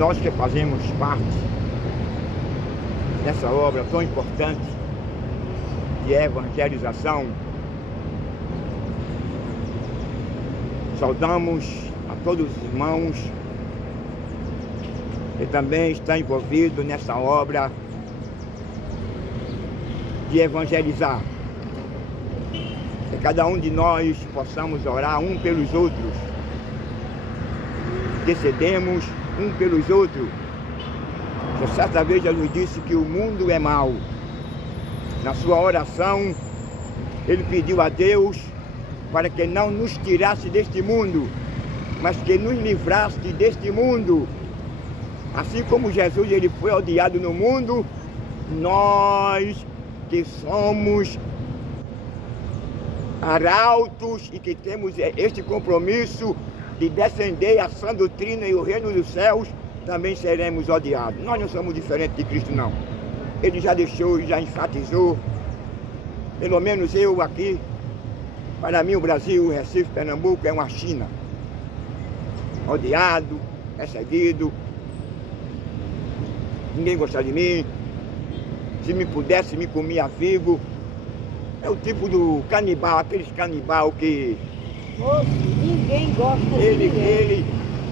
nós que fazemos parte dessa obra tão importante de evangelização, saudamos a todos os irmãos que também estão envolvidos nessa obra de evangelizar. Que cada um de nós possamos orar um pelos outros, intercedemos um pelos outros. Certa vez Jesus disse que o mundo é mau. Na sua oração, ele pediu a Deus para que não nos tirasse deste mundo, mas que nos livrasse deste mundo. Assim como Jesus ele foi odiado no mundo, nós que somos arautos e que temos este compromisso de defender a sã doutrina e o reino dos céus, também seremos odiados. Nós não somos diferentes de Cristo, não. Ele já deixou, já enfatizou, pelo menos eu aqui, para mim o Brasil, o Recife, Pernambuco é uma China. Odiado, perseguido, ninguém gosta de mim. Se me pudesse, me comia vivo. É o tipo do canibal, aqueles canibal que... Ninguém gosta de ninguém. Ele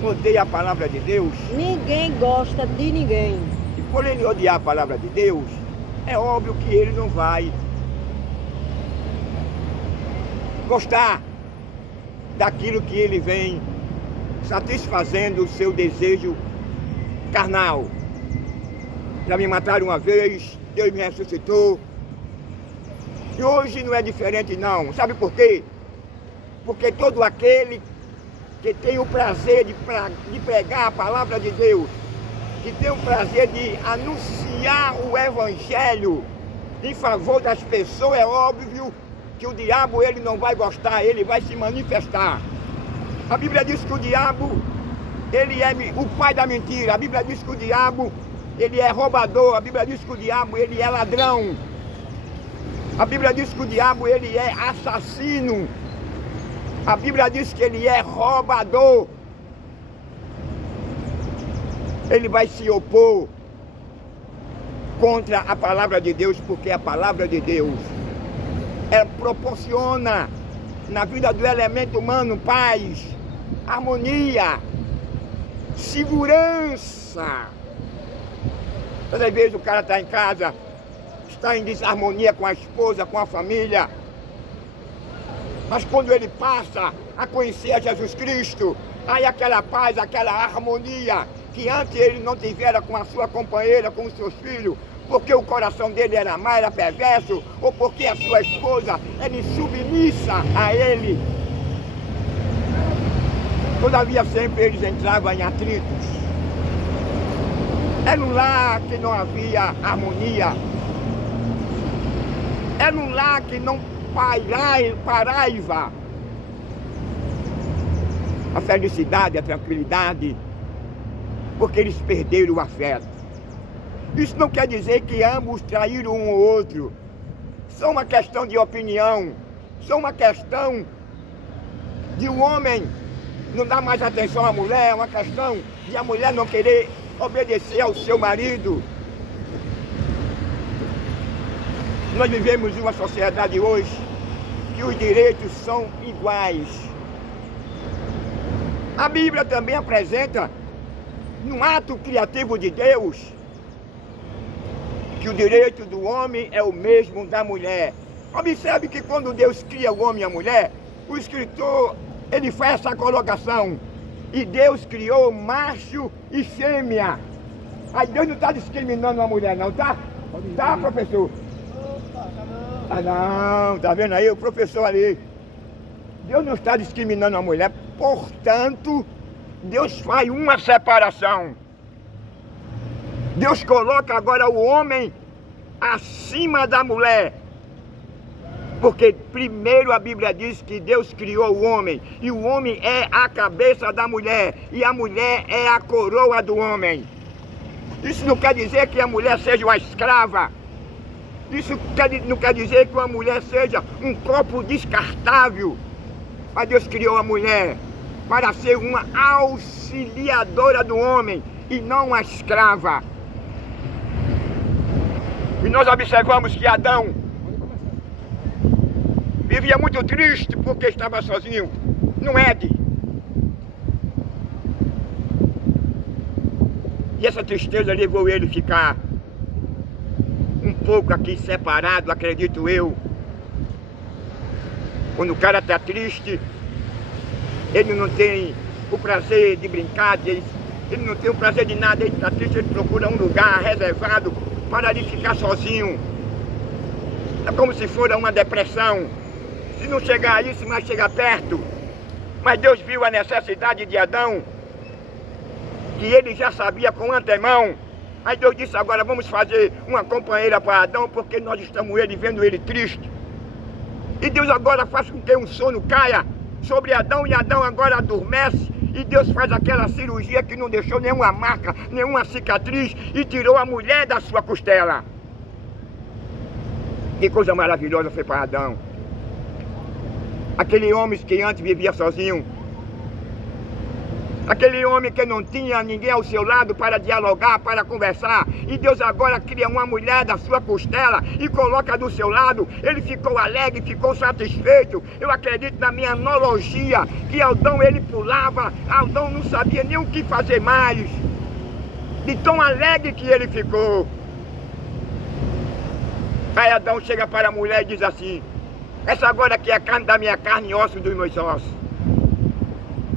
odeia a palavra de Deus. Ninguém gosta de ninguém. E por ele odiar a palavra de Deus, é óbvio que ele não vai gostar daquilo que ele vem satisfazendo o seu desejo carnal. Já me mataram uma vez, Deus me ressuscitou. E hoje não é diferente não. Sabe por quê? Porque todo aquele que tem o prazer de pregar a palavra de Deus, que tem o prazer de anunciar o evangelho em favor das pessoas, é óbvio que o diabo ele não vai gostar, ele vai se manifestar. A Bíblia diz que o diabo, ele é o pai da mentira. A Bíblia diz que o diabo, ele é roubador. A Bíblia diz que o diabo, ele é ladrão. A Bíblia diz que o diabo, ele é assassino. A Bíblia diz que ele é roubador. Ele vai se opor contra a palavra de Deus, porque a palavra de Deus proporciona na vida do elemento humano paz, harmonia, segurança. Toda vez o cara está em casa, está em desarmonia com a esposa, com a família. Mas quando ele passa a conhecer a Jesus Cristo, aí aquela paz, aquela harmonia que antes ele não tivera com a sua companheira, com os seus filhos, porque o coração dele era má, era perverso, ou porque a sua esposa era insubmissa a ele. Todavia sempre eles entravam em atritos. Era um lar que não havia harmonia. Era um lar que não paraiva a felicidade, a tranquilidade, porque eles perderam o afeto. Isso não quer dizer que ambos traíram um ou outro. Só uma questão de opinião, só uma questão de um homem não dar mais atenção à mulher, é uma questão de a mulher não querer obedecer ao seu marido. Nós vivemos em uma sociedade hoje que os direitos são iguais. A Bíblia também apresenta, num ato criativo de Deus, que o direito do homem é o mesmo da mulher. Observe que quando Deus cria o homem e a mulher, o escritor, ele faz essa colocação. E Deus criou macho e fêmea. Aí Deus não está discriminando a mulher, não, tá? Tá, professor? Ah, não, tá vendo aí o professor ali? Deus não está discriminando a mulher, portanto, Deus faz uma separação. Deus coloca agora o homem acima da mulher. Porque primeiro a Bíblia diz que Deus criou o homem, e o homem é a cabeça da mulher, e a mulher é a coroa do homem. Isso não quer dizer que a mulher seja uma escrava. Isso não quer dizer que uma mulher seja um corpo descartável. Mas Deus criou a mulher para ser uma auxiliadora do homem. e não uma escrava. E nós observamos que Adão vivia muito triste porque estava sozinho no Éden. E essa tristeza levou ele a ficar um pouco aqui separado, acredito eu. Quando o cara está triste, ele não tem o prazer de brincar, ele não tem o prazer de nada, ele está triste, ele procura um lugar reservado para ele ficar sozinho. É como se fosse uma depressão. Se não chegar a isso, mas chegar perto. Mas Deus viu a necessidade de Adão, que ele já sabia com antemão. Aí Deus disse, agora vamos fazer uma companheira para Adão, porque nós estamos vendo ele triste. E Deus agora faz com que um sono caia sobre Adão, e Adão agora adormece, e Deus faz aquela cirurgia que não deixou nenhuma marca, nenhuma cicatriz, e tirou a mulher da sua costela. Que coisa maravilhosa foi para Adão. Aquele homem que antes vivia sozinho, aquele homem que não tinha ninguém ao seu lado para dialogar, para conversar. E Deus agora cria uma mulher da sua costela e coloca do seu lado. Ele ficou alegre, ficou satisfeito. Eu acredito na minha analogia que Adão ele pulava. Adão não sabia nem o que fazer mais. De tão alegre que ele ficou. Aí Adão chega para a mulher e diz assim, essa agora aqui é a carne da minha carne e osso dos meus ossos.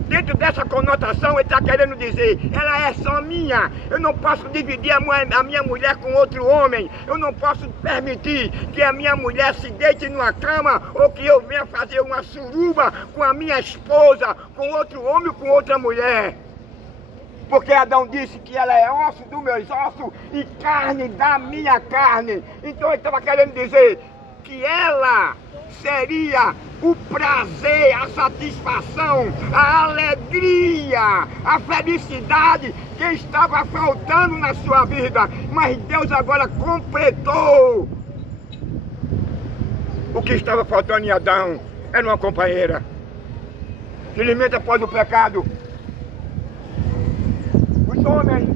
Dentro dessa conotação, ele está querendo dizer, ela é só minha. Eu não posso dividir a minha mulher com outro homem. Eu não posso permitir que a minha mulher se deite numa cama ou que eu venha fazer uma suruba com a minha esposa, com outro homem ou com outra mulher. Porque Adão disse que ela é osso dos meus ossos e carne da minha carne. Então ele estava querendo dizer que ela seria o prazer, a satisfação, a alegria, a felicidade que estava faltando na sua vida. Mas Deus agora completou o que estava faltando em Adão. Era uma companheira. Felizmente após o pecado, os homens,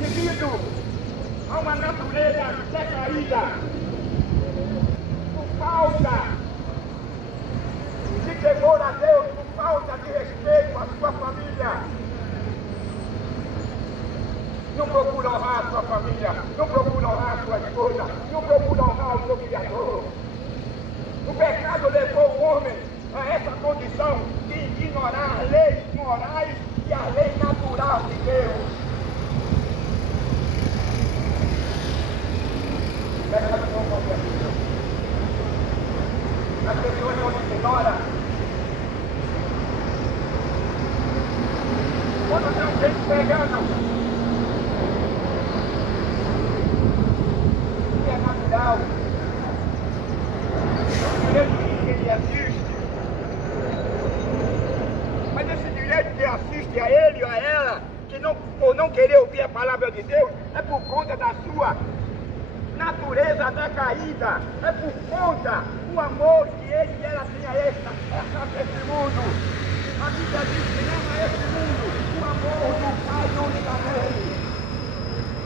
devido a uma natureza decaída, por falta de temor a Deus, por falta de respeito à sua família, não procura honrar a sua família, não procura honrar a sua esposa, não procura honrar o seu Criador. O pecado levou o homem a essa condição de ignorar as leis morais e a lei natural de Deus. As pessoas não se ignoram. Quando tem gente pegando, que é natural, o direito que ele assiste, mas esse direito que assiste a ele ou a ela, que não, por não querer ouvir a palavra de Deus, é por conta da sua natureza decaída, é por conta do amor que ele e ela têm a esse mundo. A Bíblia diz que ama esse mundo, o amor do Pai unicamente.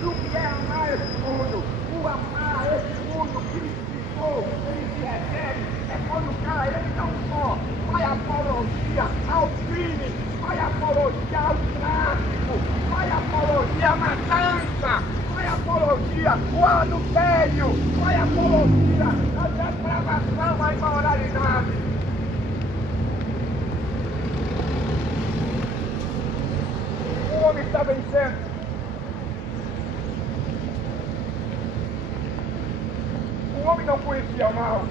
O que é amar esse mundo? O amar esse mundo que ficou, ele se recebe, é quando o cara ele não só vai apologia ao crime, vai apologia ao tráfico, vai apologia à matança, vai apologia ao adultério, vai apologia à depravação, à imoralidade. O homem está vencendo. O homem não conhecia o mal.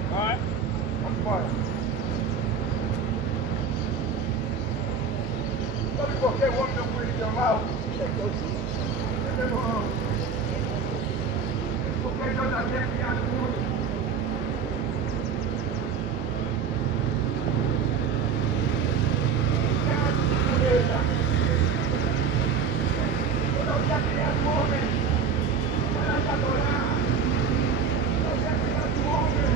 Vamos embora. Sabe por que o homem não conhecia o mal? Porque Deus havia criado tudo. Deus havia criado o homem para te adorar. Deus havia criado o homem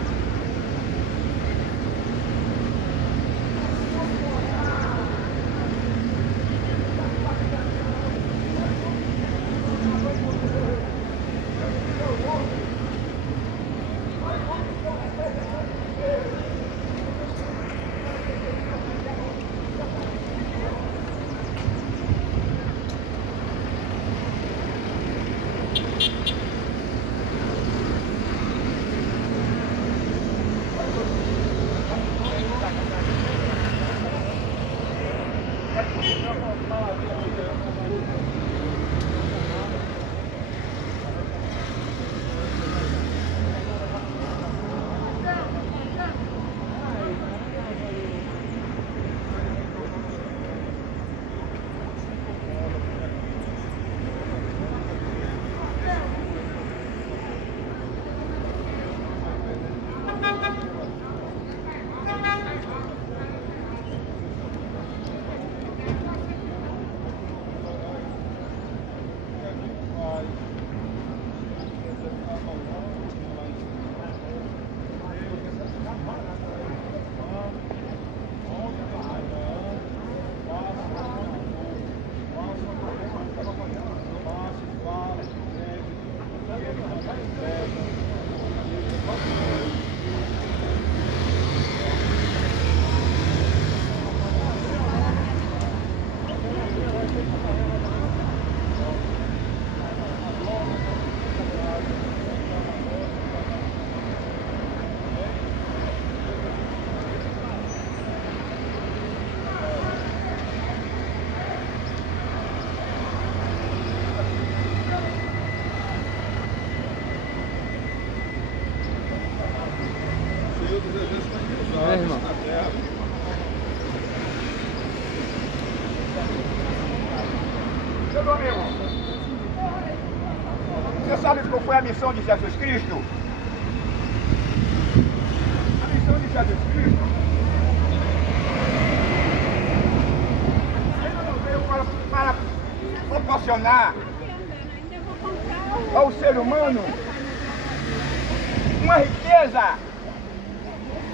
É, irmão. Meu amigo, você sabe qual foi a missão de Jesus Cristo? A missão de Jesus Cristo, ele não veio para proporcionar ao ser humano uma riqueza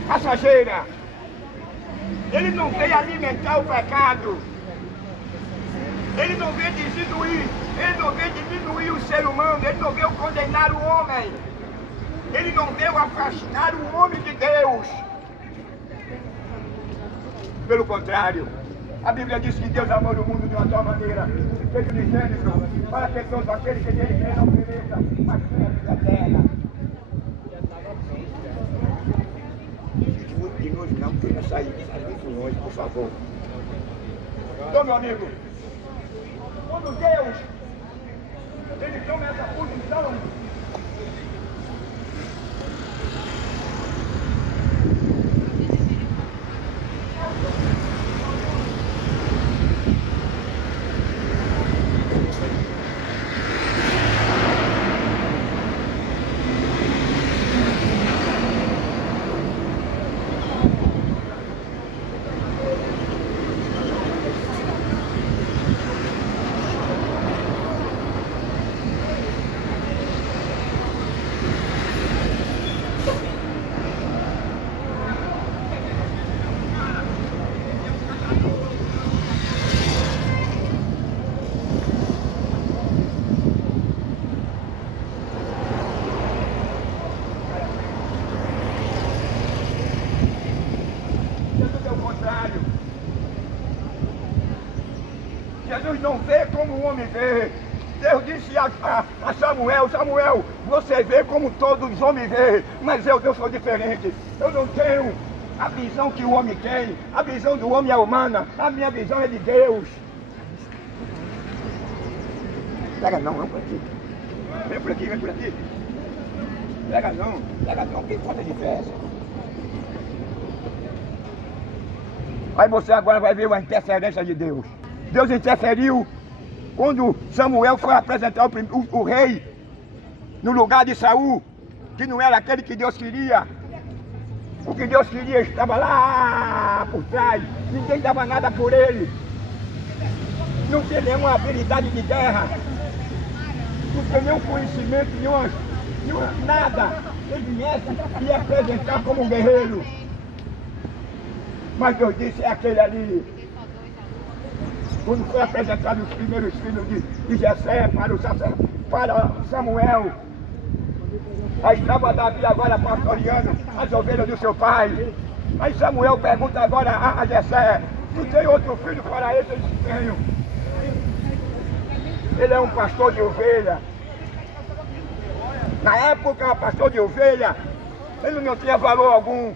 passageira. Ele não veio alimentar o pecado. Ele não veio diminuir o ser humano, ele não veio condenar o homem. Ele não veio afastar o homem de Deus. Pelo contrário, a Bíblia diz que Deus amou o mundo de uma tal maneira, que ele dizendo, para que todos aqueles que nele creem não pereçam, mas tenham a vida eterna. Muito de longe não, porque vai sair muito longe, por favor. Então, meu amigo, quando Deus, ele toma essa posição, Jesus não vê como o homem vê. Deus disse a Samuel, Samuel, você vê como todos os homens vê, mas eu sou diferente. Eu não tenho a visão que o homem tem. A visão do homem é humana, a minha visão é de Deus. Pega não, vamos por aqui. Vem por aqui, vem por aqui. Pega não, que falta de fé. Aí você agora vai ver uma interferência de Deus. Deus interferiu quando Samuel foi apresentar o rei no lugar de Saul, que não era aquele que Deus queria. O que Deus queria estava lá por trás, ninguém dava nada por ele. Não tinha nenhuma habilidade de guerra, não tinha nenhum conhecimento, nada. Ele viesse e apresentar como um guerreiro. Mas Deus disse, é aquele ali. Quando foi apresentado os primeiros filhos de Jessé para Samuel, aí estava Davi agora pastoreando as ovelhas do seu pai. Aí Samuel pergunta agora a Jessé, tu tem outro filho para esse? Ele disse, tenho. Ele é um pastor de ovelha. Na época, pastor de ovelha, ele não tinha valor algum.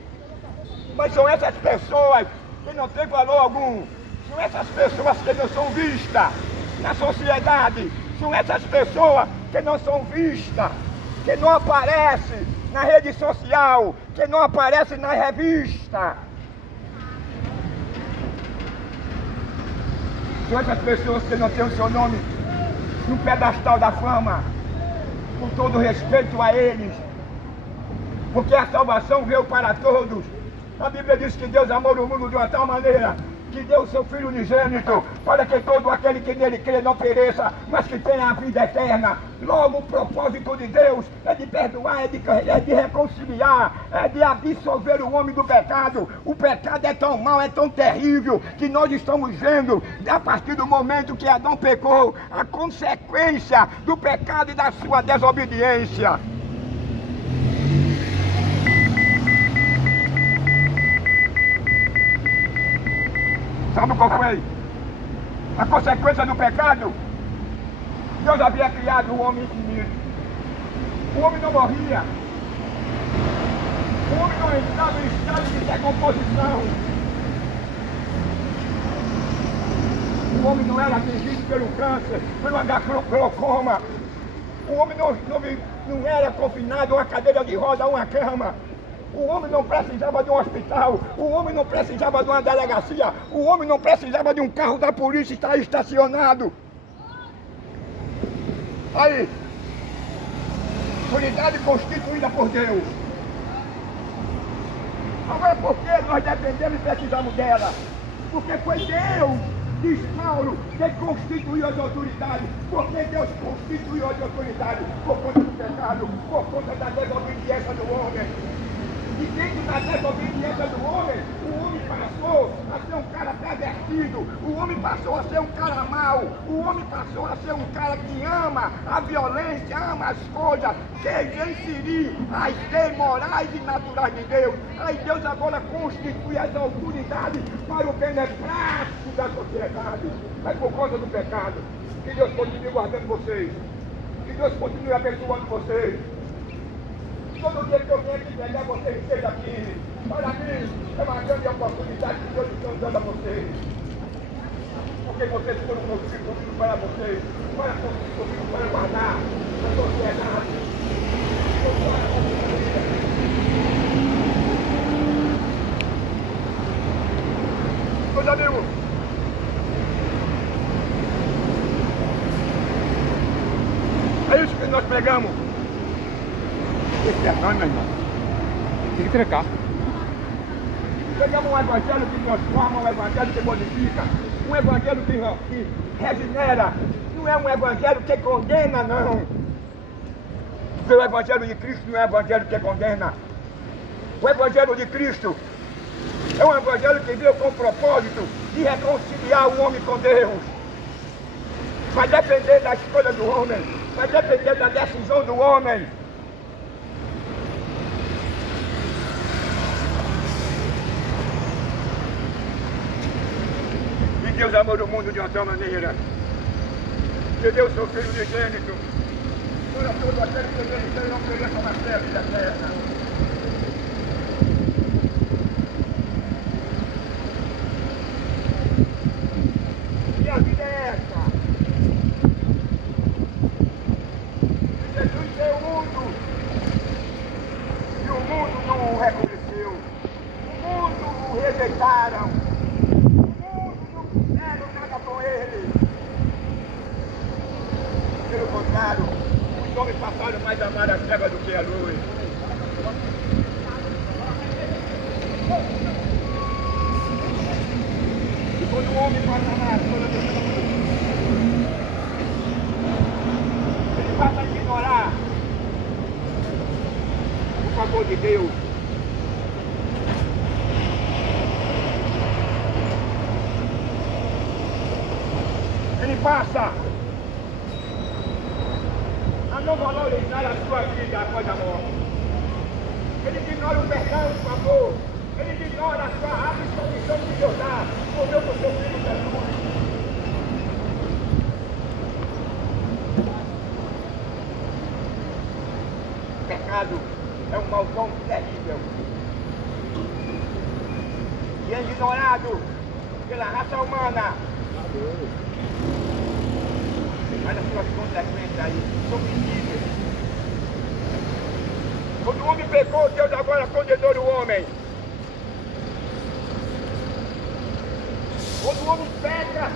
Mas são essas pessoas que não têm valor algum. São essas pessoas que não são vistas na sociedade. São essas pessoas que não são vistas, que não aparecem na rede social, que não aparecem na revista. São essas pessoas que não têm o seu nome no pedestal da fama, com todo respeito a eles, porque a salvação veio para todos. A Bíblia diz que Deus amou o mundo de uma tal maneira que deu o seu Filho unigênito, para que todo aquele que nele crê não pereça, mas que tenha a vida eterna. Logo, o propósito de Deus é de perdoar, é de reconciliar, é de absolver o homem do pecado. O pecado é tão mau, é tão terrível, que nós estamos vendo, a partir do momento que Adão pecou, a consequência do pecado e da sua desobediência. Sabe qual foi a consequência do pecado? Deus havia criado o homem infinito. O homem não morria. O homem não entrava em estado de decomposição. O homem não era atingido pelo câncer, pelo glaucoma. O homem não era confinado a uma cadeira de roda, a uma cama. O homem não precisava de um hospital, o homem não precisava de uma delegacia, o homem não precisava de um carro da polícia estar estacionado. Aí, unidade constituída por Deus. Agora, por que nós dependemos e precisamos dela? Porque foi Deus, diz Paulo, que constituiu as autoridades. Porque Deus constituiu as autoridades por conta do pecado, por conta da desobediência do homem. E dentro da desobediência do homem, o homem passou a ser um cara pervertido, o homem passou a ser um cara mau, o homem passou a ser um cara que ama a violência, ama as coisas, quer inserir as leis morais e naturais de Deus. Aí Deus agora constitui as autoridades para o beneplácito da sociedade. Mas por conta do pecado, que Deus continue guardando vocês, que Deus continue abençoando vocês. Todo dia que eu venho aqui pegar vocês, esteja aqui. Para mim, é uma grande oportunidade que Deus está dando a vocês. Porque vocês foram constituídos para vocês, para constituídos para guardar a sociedade. Meus amigos, é isso que nós pregamos. Esse é nós, meu irmão. Tem que trancar. Pegamos um evangelho que transforma, um evangelho que modifica, um evangelho que regenera. Não é um evangelho que condena, não. Porque o evangelho de Cristo não é um evangelho que condena. O evangelho de Cristo é um evangelho que veio com o propósito de reconciliar o homem com Deus. Vai depender da escolha do homem, vai depender da decisão do homem. Deus amou o mundo de uma tal maneira que deu seu Filho unigênito para todo aquele que nele não pereça, mas tenha vida eterna. E a vida é essa. Jesus veio ao mundo e o mundo não o reconheceu. O mundo o rejeitaram. Pelo contrário, os homens passaram mais a amar a treva do que a luz. E quando o homem passa a amar ele passa a ignorar o favor de Deus. Ele passa a não valorizar a sua vida após a morte. Ele ignora o perdão, o favor. Ele ignora a sua absolução que Deus dá por meio do seu Filho Jesus. O pecado é um malvão terrível. E é ignorado pela raça humana. Mas as suas consequências aí são visíveis. Quando o homem pecou, Deus agora condenou o homem. Quando o homem peca,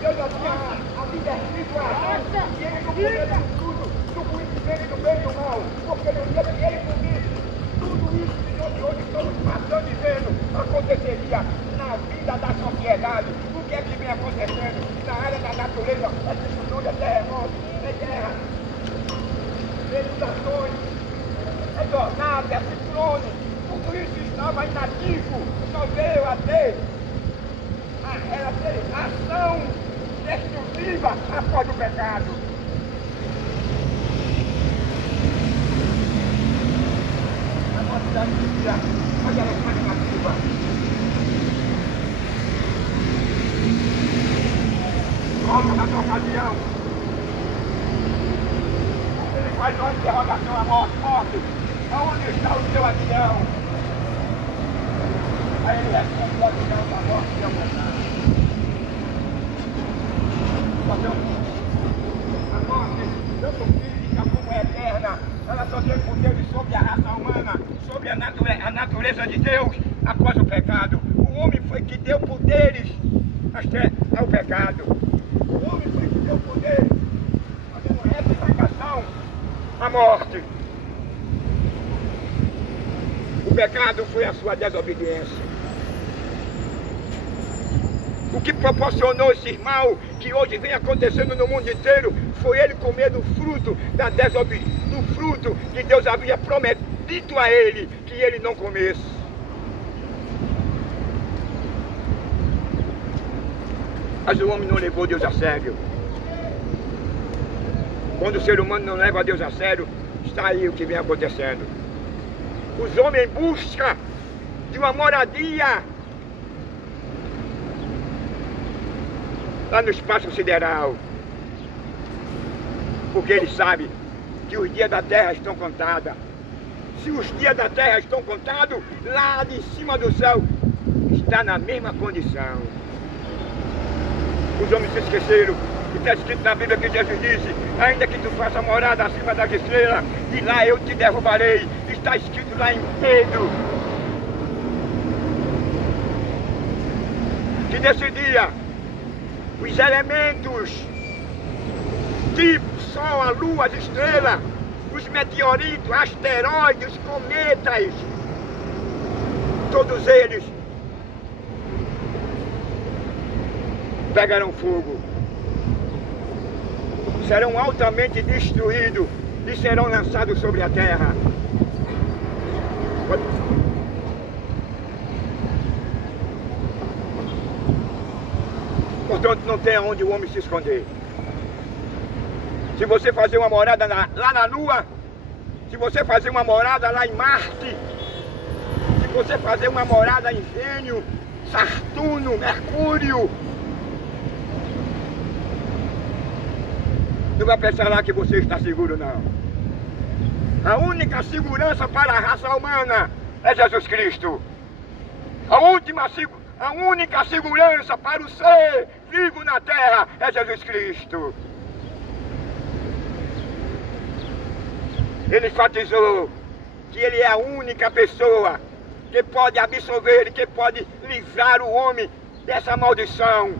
Deus havia advertido a Adão que ele não poderia tudo do conhecimento do bem e do mal. Porque no dia que ele comisse, tudo isso que nós hoje estamos passando e vendo aconteceria na vida da sociedade. O que é que vem acontecendo na área da natureza? É tsunami, é terremoto, é guerra, é inundações, é tornado, é ciclone. Tudo isso estava inativo. Só veio a ter ação destrutiva após o pecado. A nossa vida, olha ela está negativa. Volta na tua ocasião. Ele faz uma interrogação à morte. Morte, aonde está o teu avião? Aí ele responde: o avião da morte e a vontade. A morte, tanto física como eterna, ela só tem poder sobre a raça humana, sobre sabe a natureza de Deus após o pecado. O homem foi que deu poderes ao pecado. O homem foi que deu poderes, fazendo retificação à morte. O pecado foi a sua desobediência. O que proporcionou esse mal que hoje vem acontecendo no mundo inteiro foi ele comer do fruto do fruto que Deus havia prometido a ele que ele não comesse. Mas o homem não levou Deus a sério. Quando o ser humano não leva Deus a sério, está aí o que vem acontecendo. Os homens buscam de uma moradia lá no espaço sideral, porque eles sabem que os dias da terra estão contados. Se os dias da terra estão contados, lá de cima do céu está na mesma condição. Os homens se esqueceram que está escrito na Bíblia que Jesus disse: ainda que tu faça morada acima das estrelas, de lá eu te derrubarei. Está escrito lá em Pedro que nesse dia os elementos, tipo Sol, a Lua, as estrelas, os meteoritos, asteroides, cometas, todos eles pegarão fogo, serão altamente destruídos e serão lançados sobre a terra. Portanto, não tem onde o homem se esconder. Se você fazer uma morada lá na Lua, se você fazer uma morada lá em Marte, se você fazer uma morada em Vênus, Saturno, Mercúrio, não vai pensar lá que você está seguro, não. A única segurança para a raça humana é Jesus Cristo. A única segurança para o ser vivo na terra é Jesus Cristo. Ele enfatizou que ele é a única pessoa que pode absolver, que pode livrar o homem dessa maldição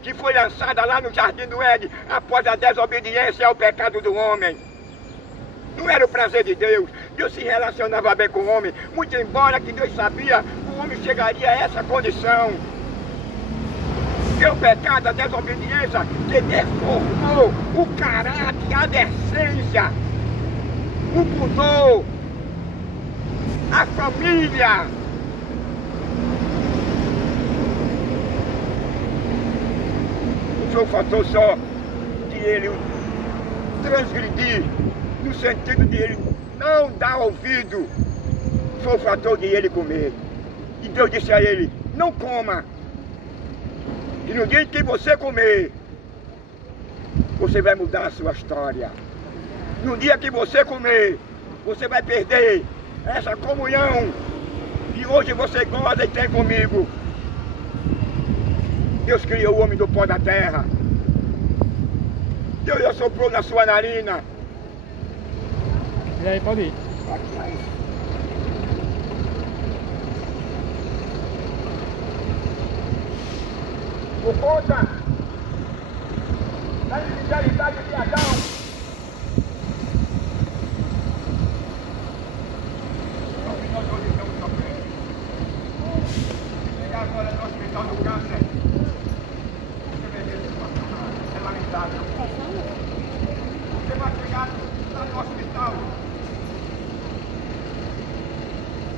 que foi lançada lá no Jardim do Éden após a desobediência ao pecado do homem. Não era o prazer de Deus. Deus se relacionava bem com o homem, muito embora que Deus sabia que o homem chegaria a essa condição. Que o pecado, a desobediência, que deformou o caráter, a decência, o pudor, a família. Não foi o fator só de ele transgredir, no sentido de ele não dar ouvido, foi o fator de ele comer. E Deus disse a ele: não coma. E no dia em que você comer, você vai mudar a sua história. No dia que você comer, você vai perder essa comunhão que hoje você goza e tem comigo. Deus criou o homem do pó da terra. Deus assoprou na sua narina. E aí, pode ir. Por conta da infidelidade de Adão, nós hoje estamos sofrendo. Chegar agora no hospital do câncer, você vai ver a situação, é lamentável. Você vai chegar lá no hospital,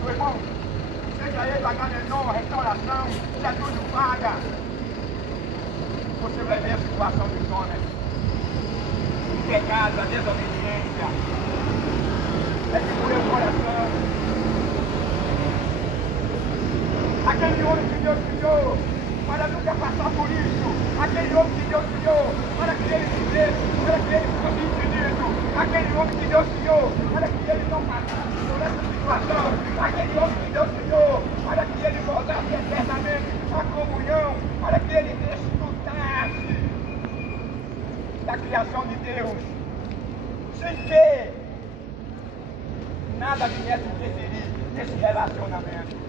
meu irmão, seja ele Agamenon, restauração, Jesus paga. Você vai ver a situação dos homens. O pecado, a desobediência. É que doeu o coração. Aquele homem que Deus criou para nunca passar por isso. Aquele homem que Deus criou para que ele vivesse, para que ele fosse infinito. Aquele homem que Deus criou para que ele não passasse por essa situação. Aquele homem que Deus criou para que ele voltasse eternamente à comunhão, para que ele desfrutasse da criação de Deus, sem que nada viesse interferir. nesse relacionamento.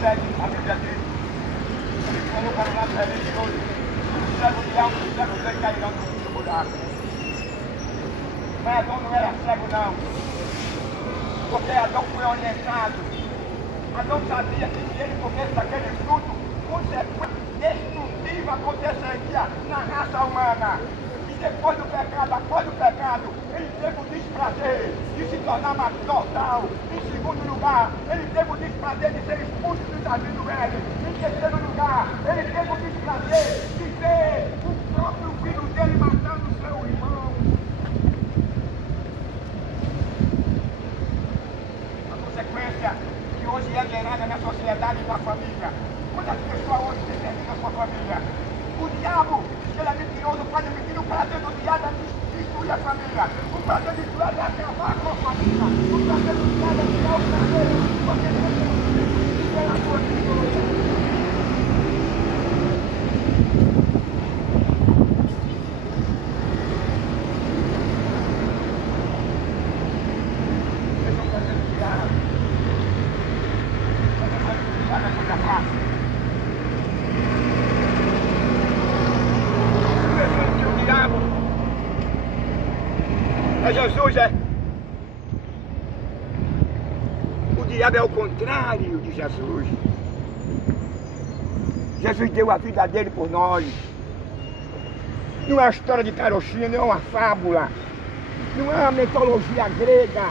Segue a Bíblia diz, falou para o lado religioso, o cego de alma, o cego de cairão no buraco. Mas Adão não era cego não, porque Adão foi orientado. Adão sabia que se ele comesse daquele fruto, consequência destrutiva aconteceria na raça humana. E depois do pecado, após o pecado, ele teve o desprazer de se tornar mortal. Em segundo lugar, ele teve o desprazer de ser expulso do jardim do Éden. Em terceiro lugar, ele teve o desprazer de ver o próprio filho dele matando o seu irmão. A consequência que hoje é gerada na sociedade e na família. Quantas pessoas hoje defendem a sua família? O diabo, que ele é mentiroso, pode mentir. O prazer do diabo é destruir a família. O prazer do diabo é acabar com a família. O prazer do diabo é tirar o prazer. Porque você é a sua vida. Jesus o diabo é o contrário de Jesus. Jesus deu a vida dele por nós. Não é uma história de carochinha, não é uma fábula, não é uma mitologia grega,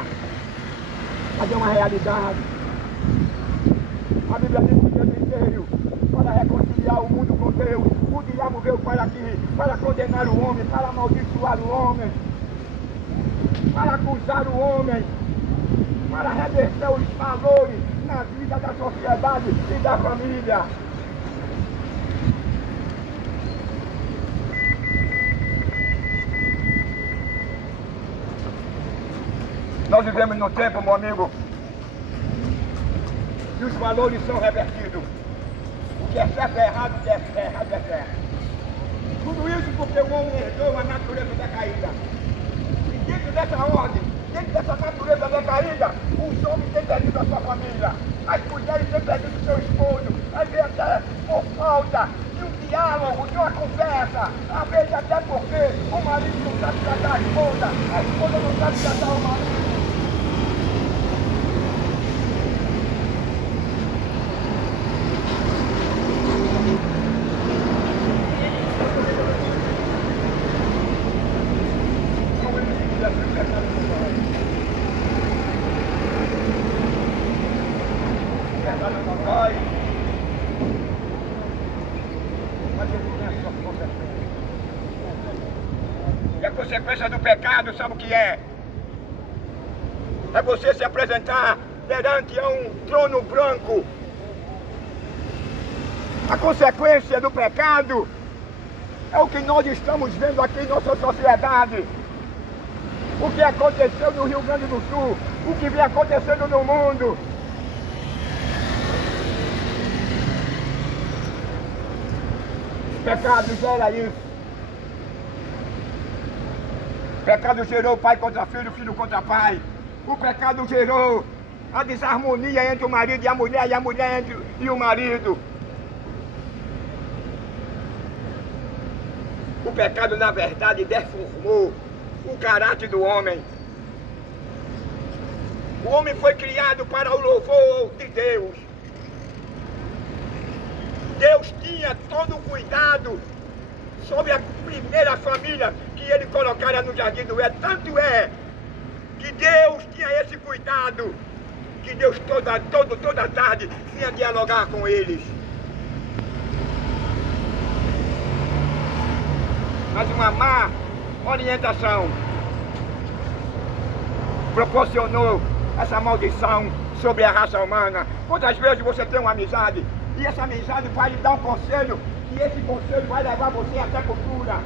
mas é uma realidade. A Bíblia diz que Deus veio para reconciliar o mundo com Deus. O diabo veio para aqui, para condenar o homem, para amaldiçoar o homem, para acusar o homem, para reverter os valores na vida da sociedade e da família. Nós vivemos num tempo, meu amigo, que os valores são revertidos. O que é certo é errado, o que é errado é certo. Tudo isso porque o homem herdou a natureza decaída. Dentro dessa ordem, dentro dessa natureza decaída, os homens têm perdido a sua família, as mulheres têm perdido o seu esposo, às vezes até por falta de um diálogo, de uma conversa, às vezes até porque o marido não sabe tratar a esposa não sabe tratar o marido. E a consequência do pecado, sabe o que é? É você se apresentar perante um trono branco. A consequência do pecado é o que nós estamos vendo aqui em nossa sociedade. O que aconteceu no Rio Grande do Sul, o que vem acontecendo no mundo. O pecado gera isso. O pecado gerou pai contra filho, filho contra pai. O pecado gerou a desarmonia entre o marido e a mulher entre e o marido. O pecado, na verdade, deformou o caráter do homem. O homem foi criado para o louvor de Deus. Deus tinha todo o cuidado sobre a primeira família que ele colocara no jardim do Éden. Tanto é que Deus tinha esse cuidado, que Deus toda tarde vinha dialogar com eles. Mas uma má orientação proporcionou essa maldição sobre a raça humana. Quantas vezes você tem uma amizade e essa amizade vai lhe dar um conselho e esse conselho vai levar você à sepultura?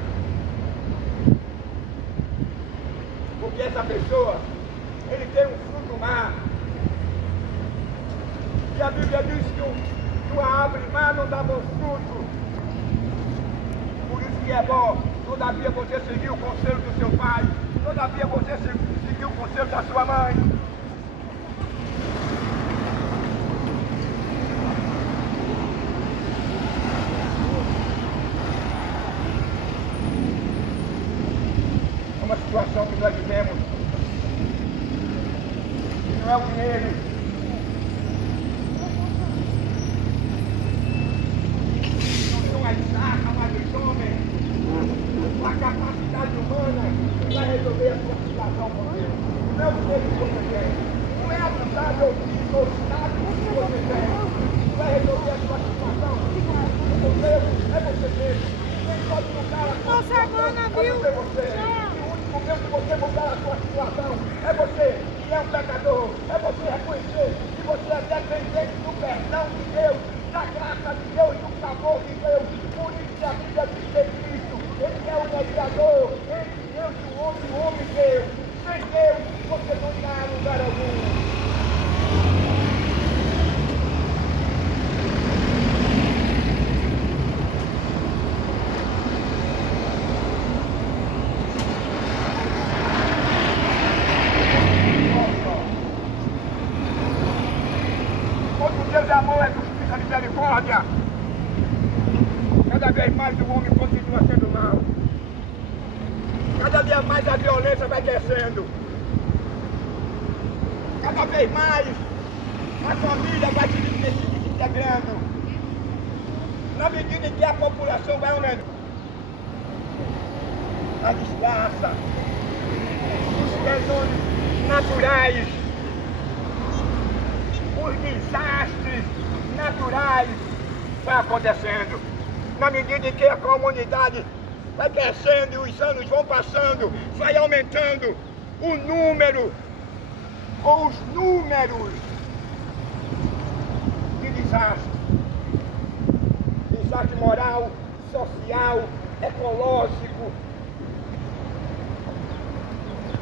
Porque essa pessoa, ele tem um fruto má. E a Bíblia diz que uma árvore má não dá bom fruto. Por isso que é bom, todavia, você seguir o conselho do seu pai. Todavia você seguiu o conselho da sua mãe. É uma situação que nós vivemos. Não é o dinheiro. Não são as sacas, mas os homens. A capacidade humana vai resolver a sua situação com Deus. Não é o dinheiro que você tem. Não é a vontade ou o estado que você tem. Que vai resolver a sua situação. Com Deus é você mesmo. Quem pode mudar a sua situação é você. O Deus que você mudar a sua situação é você que é um pecador, é você reconhecer que você é dependente do perdão de Deus, da graça de Deus, do favor de Deus. Por isso que a Bíblia diz que Cristo, Ele é o mediador entre Deus e o homem e Deus. Sem Deus você não irá a lugar algum. Deus é amor, é justiça, misericórdia. Cada vez mais o homem continua sendo mau. Cada dia mais a violência vai descendo. Cada vez mais a família vai se desintegrando. Na medida em que a população vai aumentando. A desgraça, os fenômenos naturais, os desastres naturais vai acontecendo. Na medida em que a comunidade vai crescendo e os anos vão passando, vai aumentando o número ou os números de desastres. Desastre moral, social, ecológico.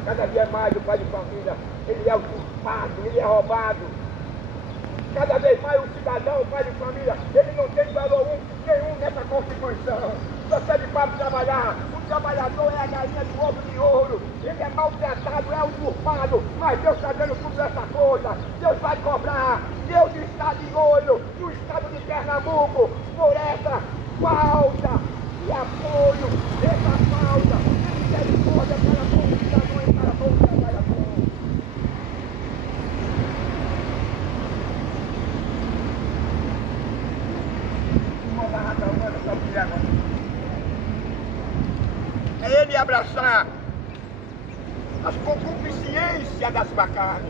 Cada dia mais o pai de família, ele é usurpado, ele é roubado. Cada vez mais o cidadão, o pai de família, ele não tem valor nenhum nessa Constituição. Você de para trabalhar, o trabalhador é a galinha do ovo de ouro, ele é maltratado, é usurpado, mas Deus está dando tudo essa coisa. Deus vai cobrar, Deus está de olho no estado de Pernambuco por essa falta de apoio, essa falta de misericórdia para com o cidadão e para com o trabalhador. É ele abraçar as concupiscências da sua carne.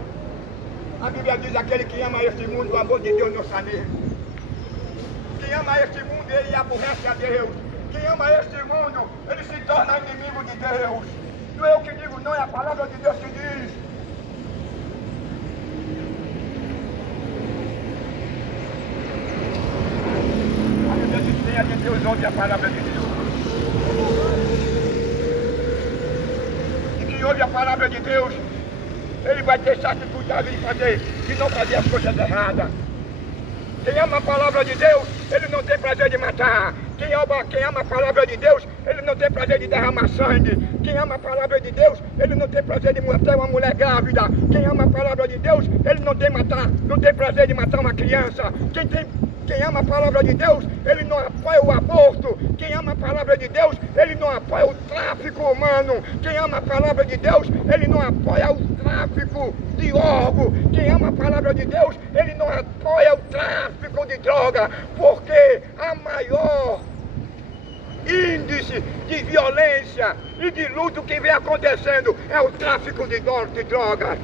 A Bíblia diz: aquele que ama este mundo, o amor de Deus não está nele. Quem ama este mundo, ele aborrece a Deus. Quem ama este mundo, ele se torna inimigo de Deus. Não é eu que digo, não, é a palavra de Deus que diz. A Bíblia diz: quem é de Deus ouve a palavra de Deus. E quem ouve a palavra de Deus, ele vai deixar de cuidar de não fazer as coisas erradas. Quem ama a palavra de Deus, ele não tem prazer de matar. Quem ama a palavra de Deus, ele não tem prazer de derramar sangue. Quem ama a palavra de Deus, ele não tem prazer de matar uma mulher grávida. Quem ama a palavra de Deus, ele não tem prazer de matar uma criança. Quem ama a palavra de Deus, ele não apoia o aborto. Quem ama a palavra de Deus, ele não apoia o tráfico humano. Quem ama a palavra de Deus, ele não apoia o tráfico de órgão. Quem ama a palavra de Deus, ele não apoia o tráfico de droga. Porque a maior índice de violência e de luto que vem acontecendo é o tráfico de droga.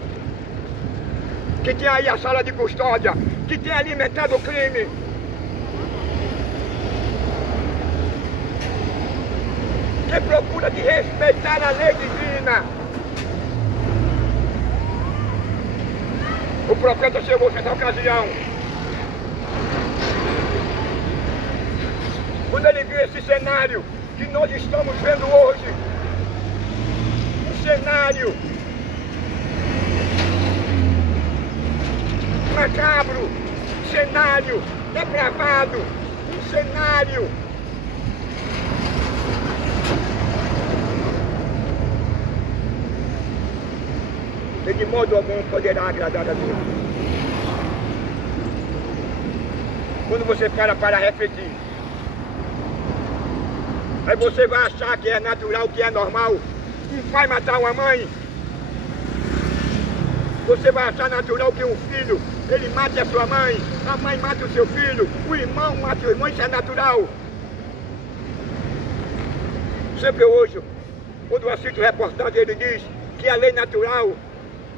Que tem aí a sala de custódia, que tem alimentado o crime. Que procura de respeitar a lei divina. O profeta chegou nessa ocasião. Quando ele viu esse cenário que nós estamos vendo hoje, um cenário macabro, um cenário depravado, um cenário de modo algum poderá agradar a Deus. Quando você para refletir, aí você vai achar que é natural, que é normal um pai matar uma mãe. Você vai achar natural que um filho, ele mate a sua mãe, a mãe mata o seu filho, o irmão mata o irmão, isso é natural. Sempre hoje, quando eu assisto reportagem, ele diz que a lei natural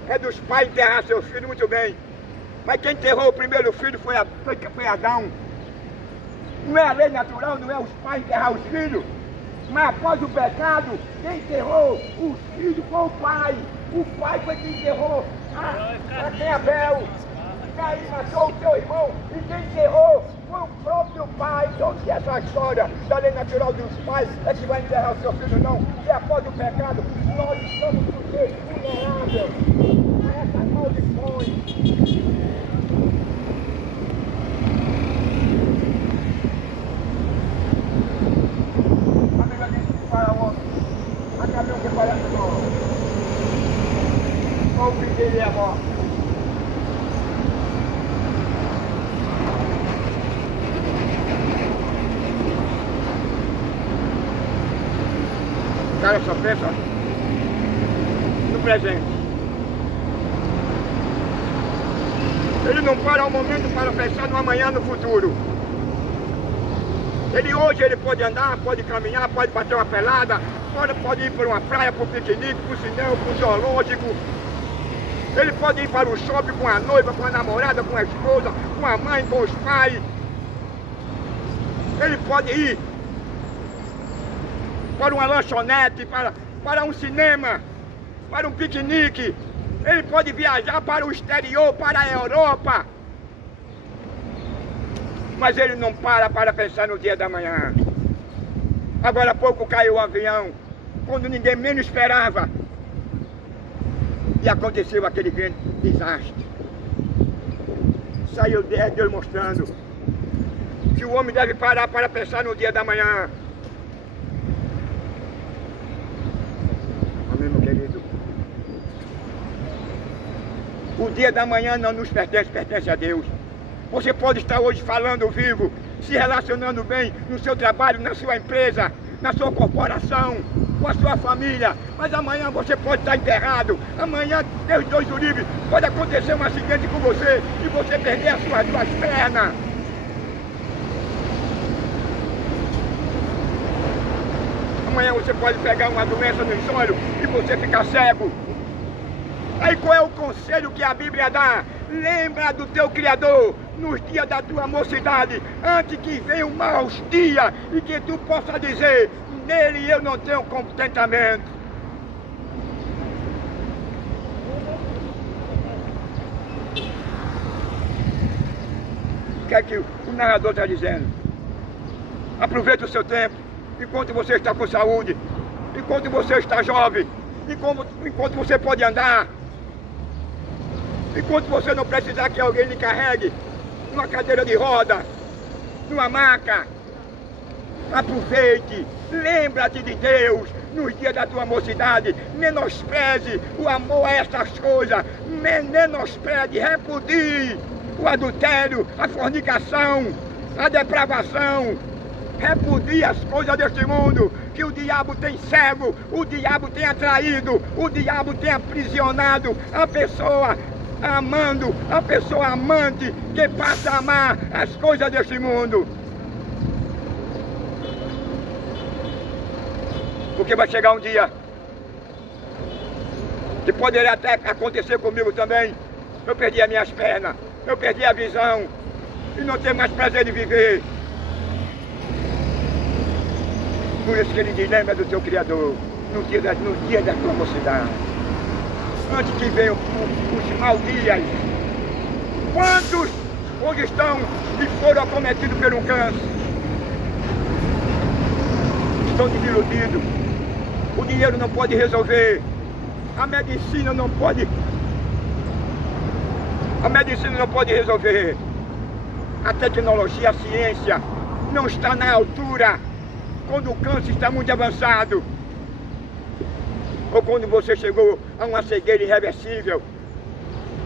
é dos pais enterrar seus filhos, muito bem. Mas quem enterrou o primeiro filho foi Adão. Não é a lei natural, não é os pais enterrar os filhos. Mas após o pecado, quem enterrou os filhos foi o pai. O pai foi quem enterrou a quem Abel. Caim matou o seu irmão e quem enterrou foi o próprio pai. Então, se essa história da lei natural dos pais é que vai enterrar o seu filho, não. Se após o pecado, nós estamos vulneráveis a essas maldições. A Bíblia diz que para o homem, acabou que parece só o fim dele é a morte. O cara só pensa no presente. Ele não para um momento para pensar no amanhã, no futuro. Hoje ele pode andar, pode caminhar, pode bater uma pelada, pode ir para uma praia, para um piquenique, para o cinema, para o zoológico. Ele pode ir para o shopping com a noiva, com a namorada, com a esposa, com a mãe, com os pais. Ele pode ir para uma lanchonete, para um cinema, para um piquenique. Ele pode viajar para o exterior, para a Europa. Mas ele não para pensar no dia da manhã. Agora há pouco caiu o avião, quando ninguém menos esperava. E aconteceu aquele grande desastre. Saiu Deus mostrando que o homem deve parar para pensar no dia da manhã. Amém, meu querido? O dia da manhã não nos pertence, pertence a Deus. Você pode estar hoje falando vivo, se relacionando bem no seu trabalho, na sua empresa, na sua corporação, com a sua família, mas amanhã você pode estar enterrado. Amanhã, Deus dois o livre, pode acontecer um acidente com você e você perder as suas duas pernas. Amanhã você pode pegar uma doença nos olhos e você ficar cego. Aí qual é o conselho que a Bíblia dá? Lembra do teu Criador nos dias da tua mocidade, antes que venham maus dias e que tu possa dizer, nele eu não tenho contentamento. O que é que o narrador está dizendo? Aproveite o seu tempo, enquanto você está com saúde, enquanto você está jovem, enquanto você pode andar, enquanto você não precisar que alguém lhe carregue numa cadeira de roda, numa maca. Aproveite, lembra-te de Deus nos dias da tua mocidade, menospreze o amor a estas coisas, menospreze, repudie o adultério, a fornicação, a depravação, repudie as coisas deste mundo, que o diabo tem cego, o diabo tem atraído, o diabo tem aprisionado a pessoa amando, a pessoa amante que passa a amar as coisas deste mundo. Porque vai chegar um dia que poderia até acontecer comigo também. Eu perdi as minhas pernas, eu perdi a visão e não tenho mais prazer de viver. Por isso que ele diz, lembra do teu Criador no dia da tua mocidade. Antes que venham os maus dias. Quantos hoje estão e foram acometidos por um câncer? Estão desiludidos. O dinheiro não pode resolver. A medicina não pode resolver. A tecnologia, a ciência não está na altura quando o câncer está muito avançado. ou quando você chegou a uma cegueira irreversível.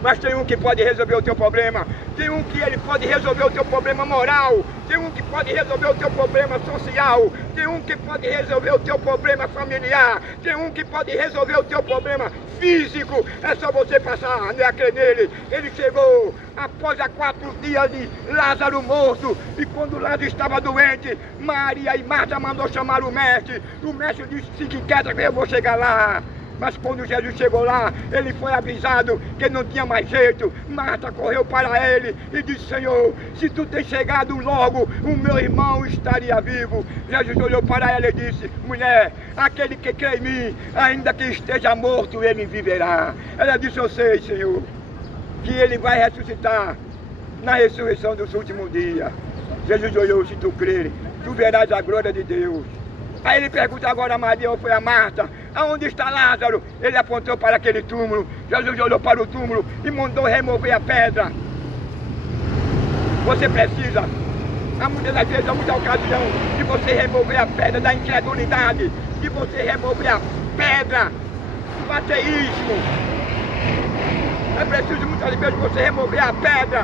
Mas tem um que pode resolver o teu problema. Tem um que ele pode resolver o teu problema moral. Tem um que pode resolver o teu problema social. Tem um que pode resolver o teu problema familiar. Tem um que pode resolver o teu problema físico. É só você passar, né, a crer nele. Ele chegou após 4 dias de Lázaro morto. E quando Lázaro estava doente, Maria e Marta mandou chamar o mestre. O mestre disse: fique quieta que eu vou chegar lá. Mas quando Jesus chegou lá, ele foi avisado que não tinha mais jeito. Marta correu para ele e disse: Senhor, se tu tens chegado logo, o meu irmão estaria vivo. Jesus olhou para ela e disse: mulher, aquele que crê em mim, ainda que esteja morto, ele viverá. Ela disse: eu sei, Senhor, que ele vai ressuscitar na ressurreição dos últimos dias. Jesus olhou: se tu crer, tu verás a glória de Deus. Aí ele pergunta agora a Maria, ou foi a Marta: aonde está Lázaro? Ele apontou para aquele túmulo. Jesus olhou para o túmulo e mandou remover a pedra. Você precisa, há muitas das vezes, há muita ocasião, de você remover a pedra da incredulidade, de você remover a pedra do ateísmo. É preciso muitas vezes você remover a pedra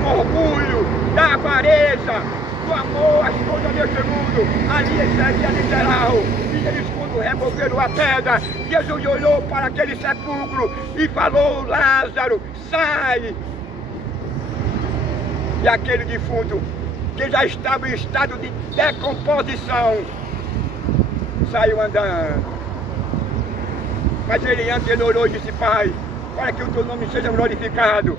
do orgulho, da avareza, do amor às coisas deste mundo. Ali seria literal. E eles, quando removeram a pedra, Jesus olhou para aquele sepulcro e falou: Lázaro, sai! E aquele defunto, que já estava em estado de decomposição, saiu andando. Mas ele antes orou e disse: Pai, para que o teu nome seja glorificado.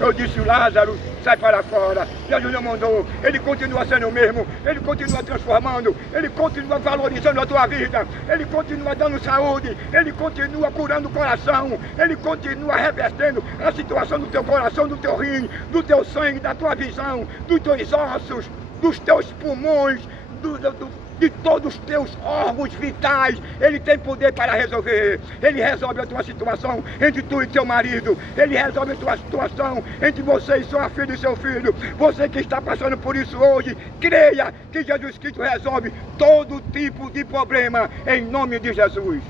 Eu disse: Lázaro, sai para fora. Jesus não mandou. Ele continua sendo o mesmo. Ele continua transformando. Ele continua valorizando a tua vida. Ele continua dando saúde. Ele continua curando o coração. Ele continua revertendo a situação do teu coração, do teu rim, do teu sangue, da tua visão, dos teus ossos, dos teus pulmões, de todos os teus órgãos vitais. Ele tem poder para resolver. Ele resolve a tua situação entre tu e teu marido. Ele resolve a tua situação entre você e sua filha e seu filho. Você que está passando por isso hoje, creia que Jesus Cristo resolve todo tipo de problema em nome de Jesus.